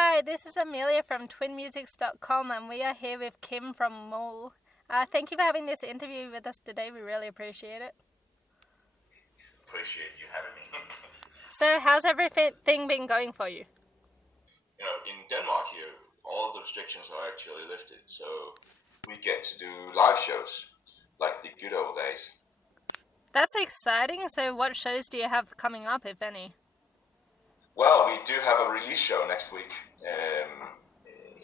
Hi, this is Amelia from Twinmusix.com, and we are here with Kim from Mole. Thank you for having this interview with us today. We really appreciate it. Appreciate you having me. So, how's everything been going for you? You know, in Denmark here, all the restrictions are actually lifted, so we get to do live shows like the good old days. That's exciting. So, what shows do you have coming up, if any? Well, we do have a release show next week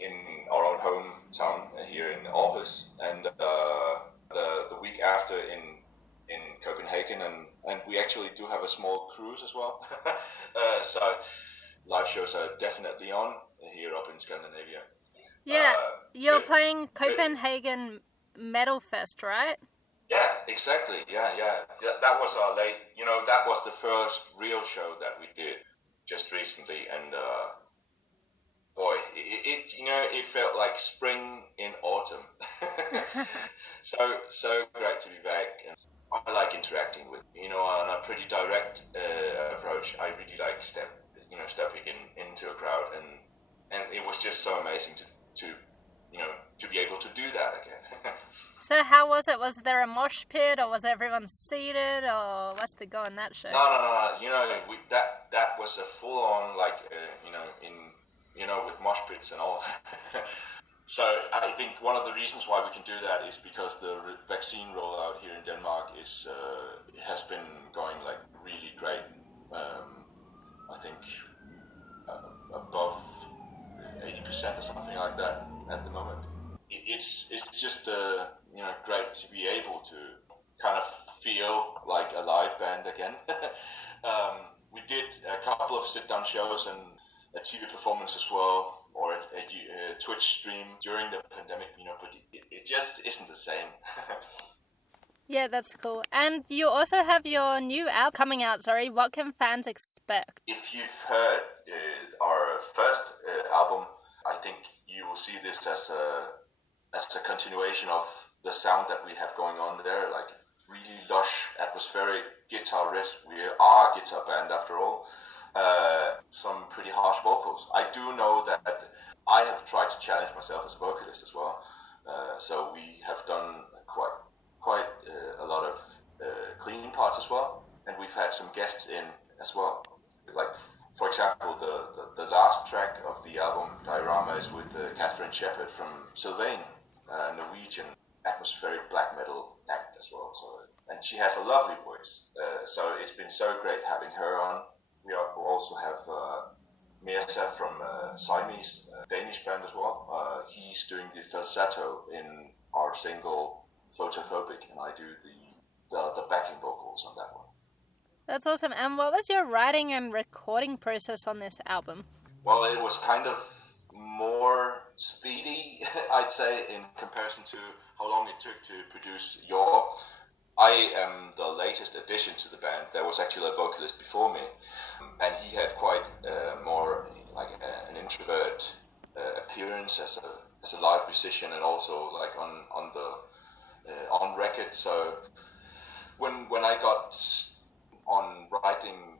in our own hometown here in Aarhus, and the week after in Copenhagen, and we actually do have a small cruise as well. So live shows are definitely on here up in Scandinavia. Yeah, you're playing Copenhagen Metal Fest, right? Yeah, exactly. Yeah. That was our that was the first real show that we did just recently, and boy, it felt like spring in autumn. so great to be back. And I like interacting with, on a pretty direct approach. I really like stepping into a crowd, and it was just so amazing to be able to do that again. So how was it? Was there a mosh pit, or was everyone seated, or what's the go on that show? No. That was a full-on, with mosh pits and all. So I think one of the reasons why we can do that is because the vaccine rollout here in Denmark has been going like really great. I think above 80% or something like that at the moment. It's just great to be able to kind of feel like a live band again. We did a couple of sit-down shows and a TV performance as well, or a Twitch stream during the pandemic, but it just isn't the same. Yeah, that's cool. And you also have your new album coming out, what can fans expect? If you've heard our first album, I think you will see this as a continuation of the sound that we have going on there, like really lush, atmospheric guitar riffs. We are a guitar band after all. Some pretty harsh vocals. I do know that I have tried to challenge myself as a vocalist as well. So we have done quite a lot of clean parts as well, and we've had some guests in as well. Like, for example, the last track of the album, Diorama, is with Catherine Shepard from Sylvain, a Norwegian atmospheric black metal act as well. So, and she has a lovely voice. So it's been so great having her on. We also have Mirza from Siamese, Danish band as well. He's doing the falsetto in our single Photophobic, and I do the backing vocals on that one. That's awesome. And what was your writing and recording process on this album? Well, it was kind of more speedy, I'd say, in comparison to how long it took to produce Your. I am the latest addition to the band. There was actually a vocalist before me, and he had quite more like an introvert appearance as a live musician, and also like on record. So when I got on writing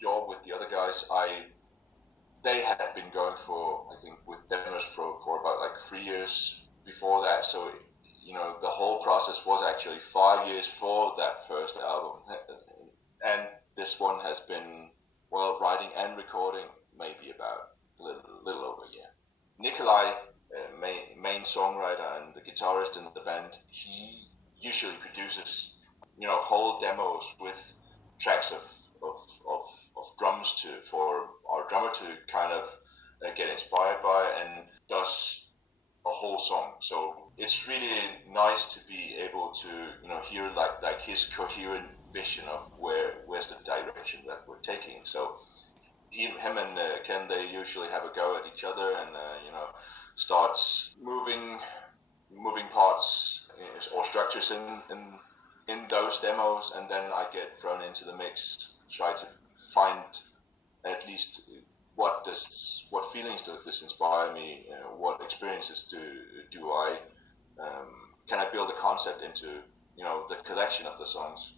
Your with the other guys, they had been going for, I think, with Denmark for about like 3 years before that. So the whole process was actually 5 years for that first album, and this one has been, writing and recording maybe about a little over a year. Nikolai, main songwriter and the guitarist in the band, he usually produces whole demos with tracks of drums for our drummer to kind of get inspired by, and does a whole song. So it's really nice to be able to hear like his coherent vision of where's the direction that we're taking. So him and Ken, they usually have a go at each other, and starts moving parts or structures in those demos, and then I get thrown into the mix, try to find at least what feelings does this inspire me, what experiences do I can I build a concept into the collection of the songs.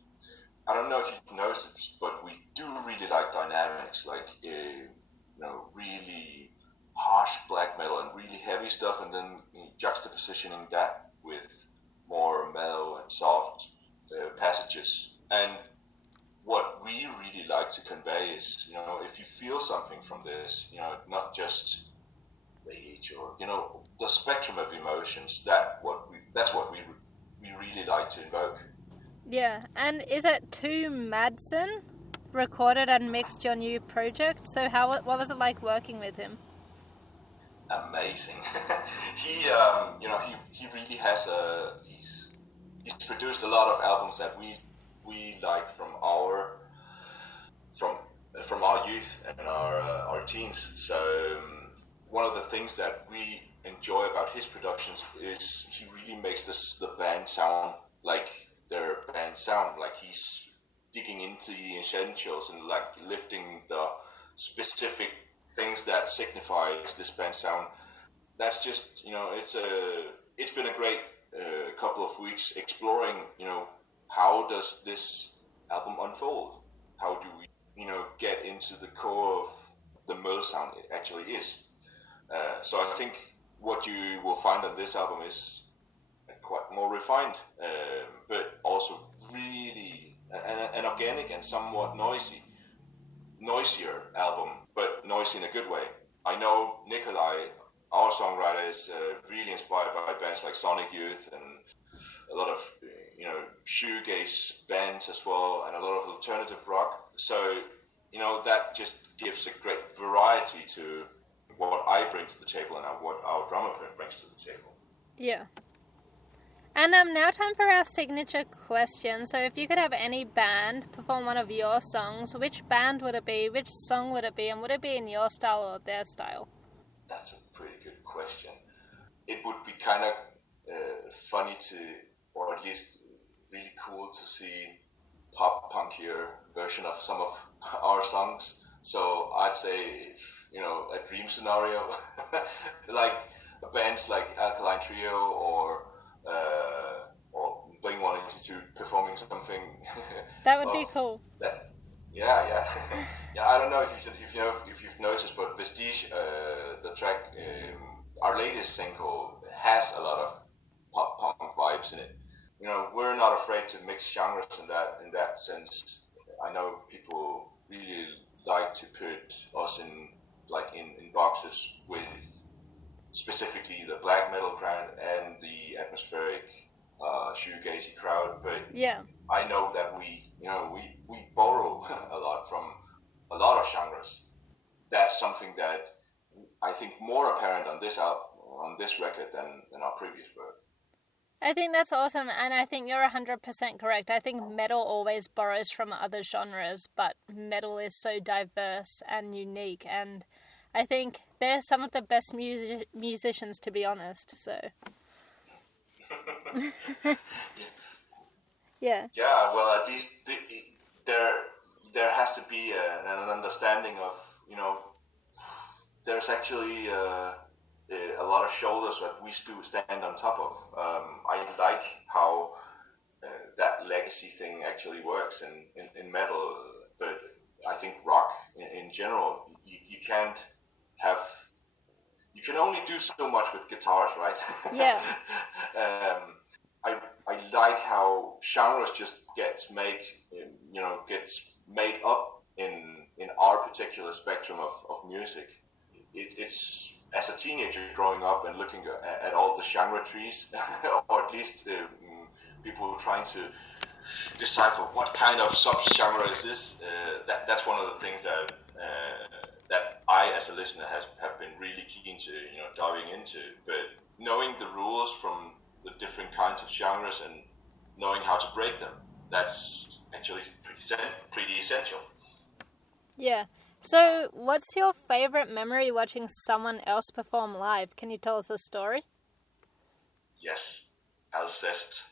I don't know if you've noticed, but we do really like dynamics. Like really harsh black metal and really heavy stuff, and then juxtapositioning that with more mellow and soft passages. And what we really like to convey is, if you feel something from this, not just rage or the spectrum of emotions. That's what we really like to invoke. Yeah, and is it to Madsen recorded and mixed your new project? So what was it like working with him? Amazing. He really has he's produced a lot of albums that we like from our youth and our teens. So one of the things that we enjoy about his productions is he really makes the band sound like their band sound, like he's digging into the essentials and like lifting the specific things that signifies this band sound. That's just it's been a great couple of weeks exploring how does this album unfold, how do we get into the core of the metal sound it actually is. So I think what you will find on this album is quite more refined, but also really an organic and somewhat noisier album, but noisy in a good way. I know Nikolai, our songwriter, is really inspired by bands like Sonic Youth and a lot of shoegaze bands as well, and a lot of alternative rock. So that just gives a great variety to what I bring to the table and what our drummer brings to the table. Yeah. And now time for our signature question. So if you could have any band perform one of your songs, which band would it be, which song would it be, and would it be in your style or their style? That's a pretty good question. It would be kind of funny or at least really cool to see pop punkier version of some of our songs. So I'd say, a dream scenario, like bands like Alkaline Trio or Blink-182 performing something. That would be cool. Yeah. I don't know if you've noticed, but Vestige, the track, our latest single, has a lot of pop punk vibes in it. We're not afraid to mix genres in that sense. I know people really like to put us in boxes with specifically the black metal crowd and the atmospheric shoegazy crowd, but yeah, I know that we borrow a lot from a lot of genres. That's something that I think more apparent on this record than our previous work. I think that's awesome, and I think you're 100% correct. I think metal always borrows from other genres, but metal is so diverse and unique, and I think they're some of the best musicians, to be honest, so... Yeah. Yeah, well, at least there has to be an understanding of, there's actually... a lot of shoulders that we do stand on top of. I like how that legacy thing actually works in metal, but I think rock in general, you can't have... You can only do so much with guitars, right? Yeah. I like how genres just gets made up in our particular spectrum of music. It's as a teenager growing up and looking at all the genre trees, or at least people trying to decipher what kind of subgenre is this. That's one of the things that I, as a listener, have been really keen to diving into. But knowing the rules from the different kinds of genres and knowing how to break them, that's actually pretty essential. Yeah. So, what's your favorite memory watching someone else perform live? Can you tell us a story? Yes, Alcest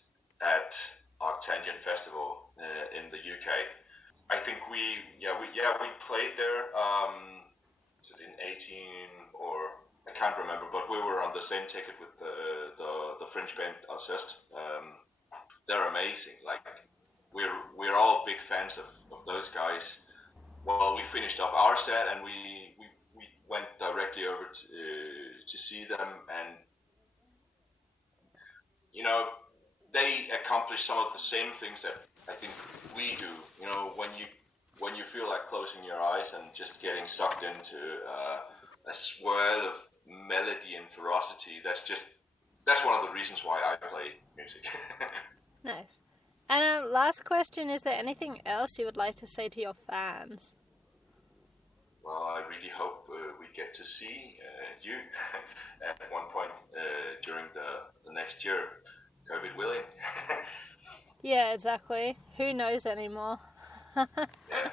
at Arctangent Festival in the UK. I think we played there. Was it in 18 or I can't remember, but we were on the same ticket with the French band Alcest. They're amazing. Like we're all big fans of those guys. Well, we finished off our set and we went directly over to see them, and they accomplish some of the same things that I think we do. When you feel like closing your eyes and just getting sucked into a swirl of melody and ferocity. That's one of the reasons why I play music. Nice. And last question, is there anything else you would like to say to your fans? Well, I really hope we get to see you at one point during the next year, COVID willing. Yeah, exactly. Who knows anymore? Yeah.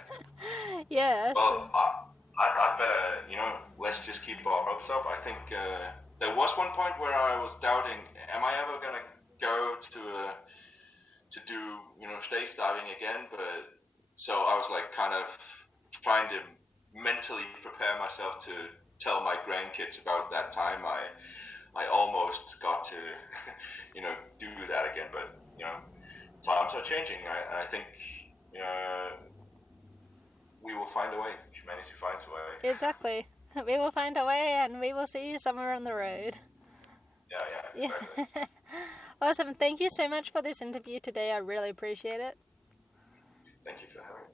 Yeah. Well, I better, let's just keep our hopes up. I think there was one point where I was doubting, am I ever going to go to do, stage diving again? But so I was like kind of trying to mentally prepare myself to tell my grandkids about that time. I almost got to, do that again, but, times are changing. I think, we will find a way. Humanity finds a way. Exactly. We will find a way, and we will see you somewhere on the road. Yeah, exactly. Awesome. Thank you so much for this interview today. I really appreciate it. Thank you for having me.